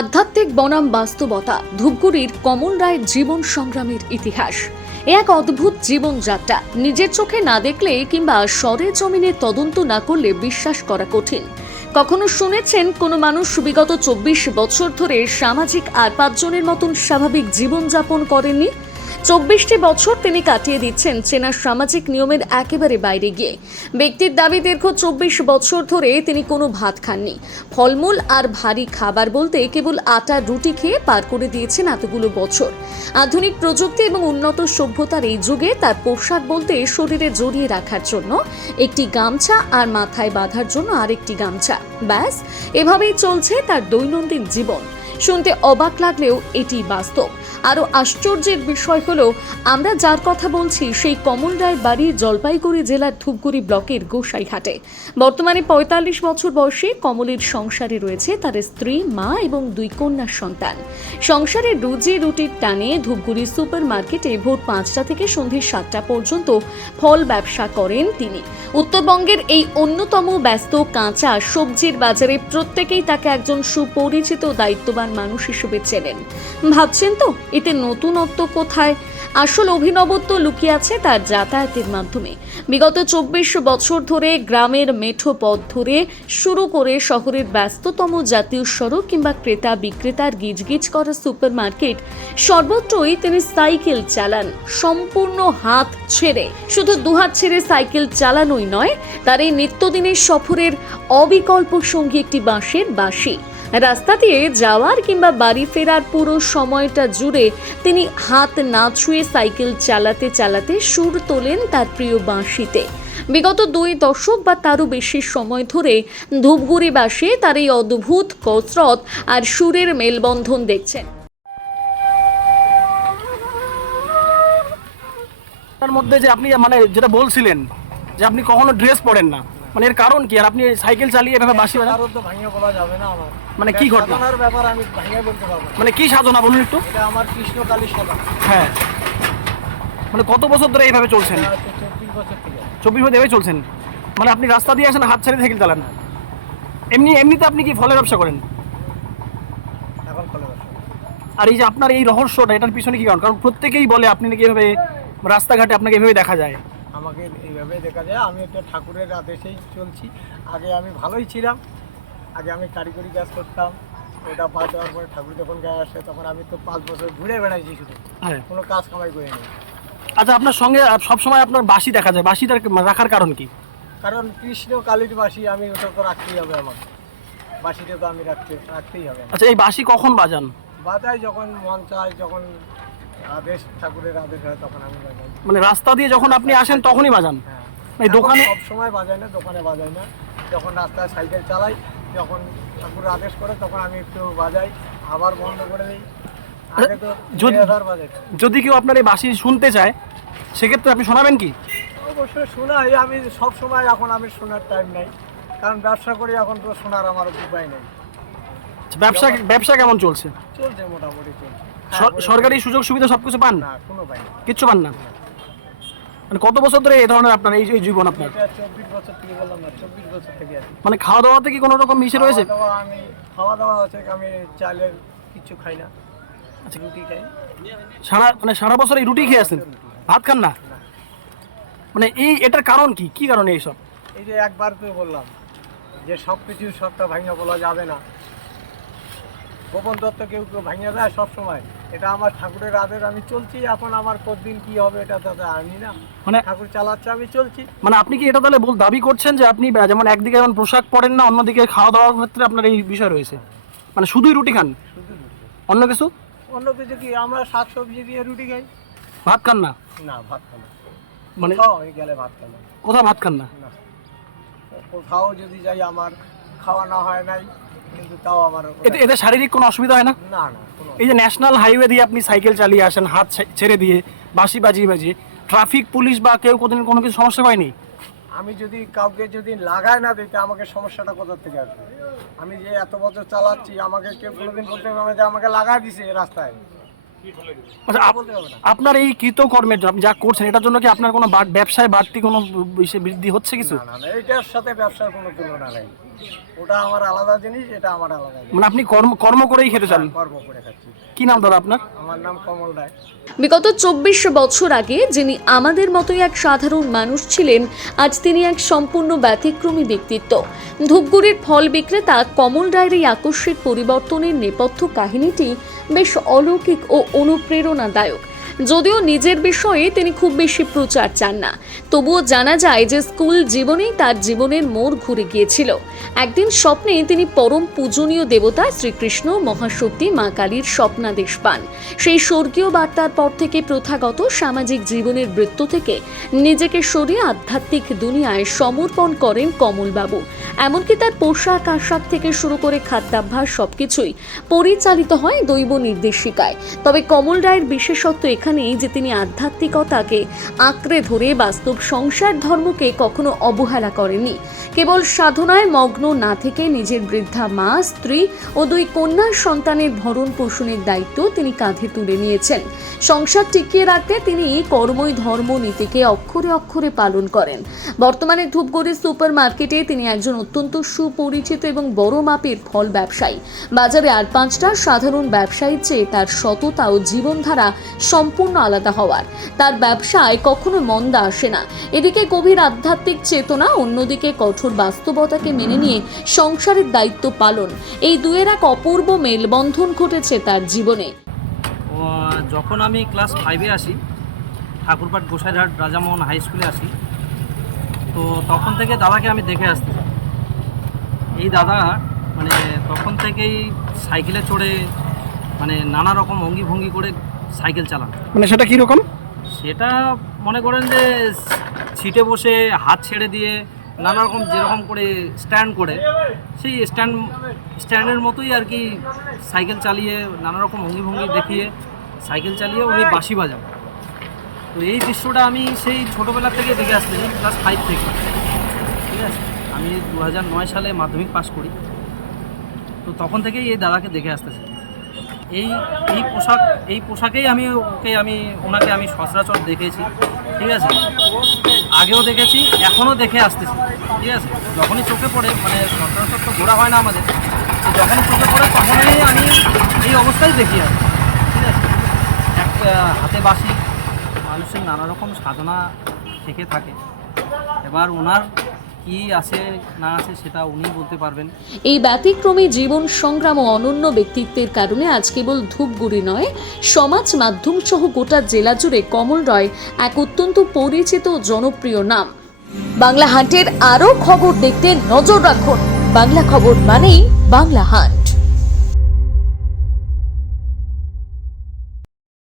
আধ্যাত্মিক বনাম বাস্তবতা, ধূপগুড়ির কমল রায়ের জীবন সংগ্রামের ইতিহাস। এক অদ্ভুত জীবনযাত্রা, নিজের চোখে না দেখলে কিংবা সরে জমিনে তদন্ত না করলে বিশ্বাস করা কঠিন। কখনো শুনেছেন কোনো মানুষ বিগত 24 বছর ধরে সামাজিক আর 5 জনের মতন স্বাভাবিক জীবনযাপন করেননি? 24টি বছর তিনি কাটিয়ে দিচ্ছেন চেনা সামাজিক নিয়মের একেবারে বাইরে গিয়ে। ব্যক্তির দাবি দীর্ঘ 24 বছর ধরে তিনি কোনো ভাত খাননি। ফলমূল আর ভারী খাবার বলতে কেবল আটার রুটি খেয়ে পার করে দিয়েছেন এতগুলো বছর। আধুনিক প্রযুক্তি এবং উন্নত সভ্যতার এই যুগে তার পোশাক বলতে শরীরে জড়িয়ে রাখার জন্য একটি গামছা আর মাথায় বাঁধার জন্য আরেকটি গামছা, ব্যাস এভাবেই চলছে তার দৈনন্দিন জীবন। শুনতে অবাক লাগলেও এটি বাস্তব। আরও আশ্চর্যের বিষয় হলো, আমরা যার কথা বলছি সেই কমল রায়ের বাড়ি জলপাইগুড়ি জেলার ধূপগুড়ি ব্লকের গোসাইঘাটে। বর্তমানে 45 বছর বয়সে কমলের সংসারে রয়েছে তার স্ত্রী, মা এবং 2 কন্যার সন্তান। সংসারের রুজি রুটির টানে ধূপগুড়ি সুপার মার্কেটে ভোর 5টা থেকে সন্ধ্যে 7টা পর্যন্ত ফল ব্যবসা করেন তিনি। উত্তরবঙ্গের এই অন্যতম ব্যস্ত কাঁচা সবজির বাজারে প্রত্যেকেই তাকে একজন সুপরিচিত দায়িত্ববান মানুষ হিসেবে চেনেন। ভাবছেন তো এতে নতুনত্ব কোথায়? আসল অভিনবত্ব লুকিয়ে আছে তার যাতায়াতের মাধ্যমে। বিগত 24 বছর ধরে গ্রামের মেঠো পথ ধরে শুরু করে শহরের ব্যস্ততম জাতীয় সড়ক কিংবা ক্রেতা বিক্রেতার গিজগিজ করা সুপার মার্কেট, সর্বত্রই তিনি সাইকেল চালান সম্পূর্ণ হাত ছেড়ে। শুধু দুহাত ছেড়ে সাইকেল চালানোই নয়, তার এই নিত্যদিনের সফরের অবিকল্প সঙ্গী একটি বাঁশের বাঁশি। রাস্তা দিয়ে যাওয়ার কিংবা বাড়ি ফেরার পুরো সময়টা জুড়ে তিনি হাত না ছুঁয়ে সাইকেল চালাতে চালাতে সুর তোলেন তার প্রিয় বাঁশিতে। বিগত 2 দশক বা তারও বেশি সময় ধরে ধূপগুড়িবাসী তার এই অদ্ভুত কসরত আর সুরের মেলবন্ধন দেখছেন। তার মধ্যে যে আপনি যেটা বলছিলেন যে আপনি কখনো ড্রেস পরেন না, এর কারণ কি? আর আপনি সাইকেল চালিয়ে এভাবে বাঁশি বাজান? কারণ তো ভাঙিয়ে বলা যাবে না আমার। কি ঘটনা? সাধনার ব্যাপার আমি ভাঙিয়ে বলতে পারবো না। কি সাধনা বলুন একটু। এটা আমার কৃষ্ণকালী সাধনা। হ্যাঁ, কত বছর ধরে এইভাবে চলছেন? 24 বছর থেকে। 24 বছর এভাবে চলছেন? আপনি রাস্তা দিয়ে আসেন, হাত ছেড়ে সাইকেল চালান? এমনিতে আপনি কি ফলের ব্যবসা করেন? এখন ফলে ব্যবসা। আর এই যে আপনার এই রহস্যটা, এটার পিছনে কি কারণ? কারণ প্রত্যেকেই বলে আপনি নাকি এভাবে রাস্তাঘাটে আপনাকে এভাবে দেখা যায়। আমাকে এইভাবে দেখা যায়। আমি একটা ঠাকুরের আদেশেই চলছি। আগে আমি ভালোই ছিলাম। আগে আমি কারিগরি কাজ করতাম। ওটা পাস হওয়ার পরে ঠাকুর যখন গায়ে আসে তখন আমি তো 5 বছর ঘুরে বেড়াইছি শুধু। হ্যাঁ। কোনো কাজ কামাই করিনি। আচ্ছা, আপনার সঙ্গে সবসময় আপনার বাঁশি দেখা যায়, বাঁশিটার রাখার কারণ কি? কারণ কৃষ্ণ কালীর বাঁশি আমি ওটা তো রাখতেই হবে আমার। বাঁশিটা তো আমি রাখতেই হবে। আচ্ছা, এই বাঁশি কখন বাজান? বাজাই যখন মন চায়, যখন আদেশ, ঠাকুরের আদেশ হয় তখন আমি বাজাই। রাস্তা দিয়ে যখন আপনি আসেন তখনই বাজান? হ্যাঁ। এই দোকানে সব সময় বাজাই না, দোকানে বাজাই না। যখন রাস্তায় সাইকেল চালাই, যখন ঠাকুর আদেশ করে তখন আমি একটু বাজাই, আবার বন্ধ করে দিই। আগে তো বাজাই। যদি কেউ আপনার এই বাঁশি শুনতে চায় সেক্ষেত্রে আপনি শোনাবেন কি? অবশ্যই শোনাই। আমি সব সময়, এখন আমি শোনার টাইম নাই, কারণ ব্যবসা করি, এখন তো শোনার আমার উপায় নেই। ব্যবসা কেমন চলছে? চলছে, মোটামুটি চলছে। সরকারি সুযোগ সুবিধা সবকিছু পান? না, কোনো পাই না। কিচ্ছু পান না? কত বছর ধরে এই ধরনের আপনার এই জীবন আপনার? 24 বছর থেকে বললাম না, 24 বছর থেকে আছি। খাওয়া দাওয়াতে কি কোনো রকম মিশে রয়েছে? খাওয়া দাওয়া হচ্ছে, আমি চালের কিছু খাই না। আচ্ছা, রুটি খাই। সারা বছর এই রুটি খেয়ে আছেন, ভাত খান না? এটার কারণ কি? কি কারণে এইসব? এই যে একবার তো বললাম যে সব কিছু সবটা ভাঙিয়ে বলা যাবে না। গোপন তত্ত্ব কেউ ভাঙিয়ে দেয় সব সময়। এটা আমার ঠাকুরের আদেশ, আমি চলছি। এখন আমার কতদিন কি হবে এটা তো জানি না। ঠাকুর চালাচ্ছে, আমি চলছি। আপনি কি এটা তাহলে দাবি করছেন যে আপনি যেমন একদিকে যেমন পোশাক পরেন না, অন্যদিকে খাওয়া দাওয়ার ক্ষেত্রে আপনার এই বিষয় রয়েছে? শুধুই রুটি খান? শুধু রুটি। অন্য কিছু কি? আমরা শাকসবজি দিয়ে রুটি খাই। ভাত খান না? না, ভাত খাই না। গেলে ভাত খাই না। কোথাও ভাত খান না? কোথাও যদি যাই আমার খাওয়া না হয় নাই, কিন্তু তাও আমার এতে শারীরিক কোনো অসুবিধা হয় না? না। এই যে ন্যাশনাল হাইওয়ে দিয়ে আপনি সাইকেল চালিয়ে আসেন হাত ছেড়ে দিয়ে, বাঁশি বাজিয়ে, ট্রাফিক পুলিশ বা কেউ কোনো কিছু সমস্যা হয়নি? আমি যদি কাউকে লাগায় না দিতে, আমাকে সমস্যাটা কোথা থেকে আসবে? আমি যে এত বছর চালাচ্ছি, আমাকে কেউ কোনোদিন বলতে পারবে যে আমাকে লাগায় দিছে রাস্তায়? আচ্ছা, বলতে হবে না। আপনার এই কৃতকর্মের জন্য আপনি যা করছেন এটার জন্য কি আপনার কোনো ব্যবসায় বাড়তি কোনো বৃদ্ধি হচ্ছে কিছু? না না না, এইটার সাথে ব্যবসার কোনো তুলনা নেই। ওটা আমার আলাদা জিনিস, এটা আমার আলাদা জিনিস। মানে আপনি কর্ম করেই খেতে চান? কর্ম করে খাচ্ছি। কি নাম দাদা আপনার? আমার নাম কমল রায়। বিগত 24 বছর আগে যিনি আমাদের মতোই এক সাধারণ মানুষ ছিলেন, আজ তিনি এক সম্পূর্ণ ব্যতিক্রমী ব্যক্তিত্ব। ধূপগুড়ির ফল বিক্রেতা কমল রায়ের এই আকস্মিক পরিবর্তনের নেপথ্য কাহিনীটি বেশ অলৌকিক ও অনুপ্রেরণাদায়ক। যদিও নিজের বিষয়ে তিনি খুব বেশি প্রচার চান না, তবুও জানা যায় যে স্কুল জীবনেই তার জীবনের মোড় ঘুরে গিয়েছিল। একদিন স্বপ্নে তিনি পরম পূজনীয় দেবতা শ্রীকৃষ্ণ, মহাশক্তি মা কালীর স্বপ্নাদেশ পান। সেই স্বর্গীয় বার্তার পর থেকে প্রথাগত সামাজিক জীবনের বৃত্ত থেকে নিজেকে সরিয়ে আধ্যাত্মিক দুনিয়ায় সমর্পণ করেন কমলবাবু। এমনকি তার পোশাক আশাক থেকে শুরু করে খাদ্যাভ্যাস সবকিছুই পরিচালিত হয় দৈব নির্দেশিকায়। তবে কমল রায়ের বিশেষত্ব এখানেই যে তিনি আধ্যাত্মিকতাকে আঁকড়ে ধরে বাস্তব সংসার ধর্মকে কখনো অবহেলা করেননি। কেবল সাধনায় মগ্ন না থেকে নিজের বৃদ্ধা মা, স্ত্রী ও 2 কন্যা সন্তানের ভরণ পোষণের দায়িত্ব তিনি কাঁধে তুলে নিয়েছেন। সংসার টিকিয়ে রাখতে তিনি কর্মই ধর্ম নীতিকে অক্ষরে অক্ষরে পালন করেন। বর্তমানে ধূপগুড়ি সুপার মার্কেটে তিনি একজন অত্যন্ত সুপরিচিত এবং বড় মাপের ফল ব্যবসায়ী। বাজারে আর 5টা সাধারণ ব্যবসায়ীর চেয়ে তার সততা ও জীবনধারা সম্পূর্ণ আলাদা হওয়ার তার ব্যবসায় কখনো মন্দা আসে না। এদিকে গভীর আধ্যাত্মিক চেতনা, অন্যদিকে কঠোর বাস্তবতাকে মেনে নিয়ে সংসারের দায়িত্ব পালন, এই দুয়ের এক অপূর্ব মেলবন্ধন ঘটেছে তার জীবনে। যখন আমি ক্লাস 5-এ আসি, ঠাকুরপাট গোসাইরহাট রাজামোহন হাই স্কুলে আসি, তো তখন থেকে দাদাকে আমি দেখে আসছি। এই দাদা মানে তখন থেকেই সাইকেলে চড়ে মানে নানা রকম অঙ্গি ভঙ্গি করে সাইকেল চালান। মানে সেটা কীরকম? সেটা মনে করেন যে সিটে বসে হাত ছেড়ে দিয়ে নানা রকম যেরকম করে স্ট্যান্ড করে, সেই স্ট্যান্ডের মতোই আর কি সাইকেল চালিয়ে নানা রকম অঙ্গিভঙ্গি দেখিয়ে সাইকেল চালিয়ে উনি বাঁশি বাজান। তো এই দৃশ্যটা আমি সেই ছোটোবেলা থেকে দেখে আসতেছি, ক্লাস 5 থেকে। ঠিক আছে, আমি 2009 সালে মাধ্যমিক পাস করি, তো তখন থেকেই এই দাদাকে দেখে আসতেছি। এই পোশাকেই ওনাকে আমি সচরাচর দেখেছি। ঠিক আছে, আগেও দেখেছি, এখনও দেখে আসতেছি। ঠিক আছে, যখনই চোখে পড়ে, মানে সচরাচর তো ঘোরা হয় না আমাদের, তো যখনই চোখে পড়ে তখনই আমি এই অবস্থায় দেখি আর। ঠিক আছে, এক হাতে বাঁশি, মানুষের নানা রকম সাধনা থেকে থাকে। এবার ওনার কি আছে না আছে সেটা উনি বলতে পারবেন। এই ব্যতিক্রমী জীবন সংগ্রাম ও অনন্য ব্যক্তিত্বের কারণে আজ কেবল ধূপগুড়ি নয়, সমাজ মাধ্যম সহ গোটা জেলা জুড়ে কমল রায় এক অত্যন্ত পরিচিত ও জনপ্রিয় নাম। বাংলা হান্টের আরও খবর দেখতে নজর রাখুন। বাংলা খবর মানেই বাংলা হান্ট।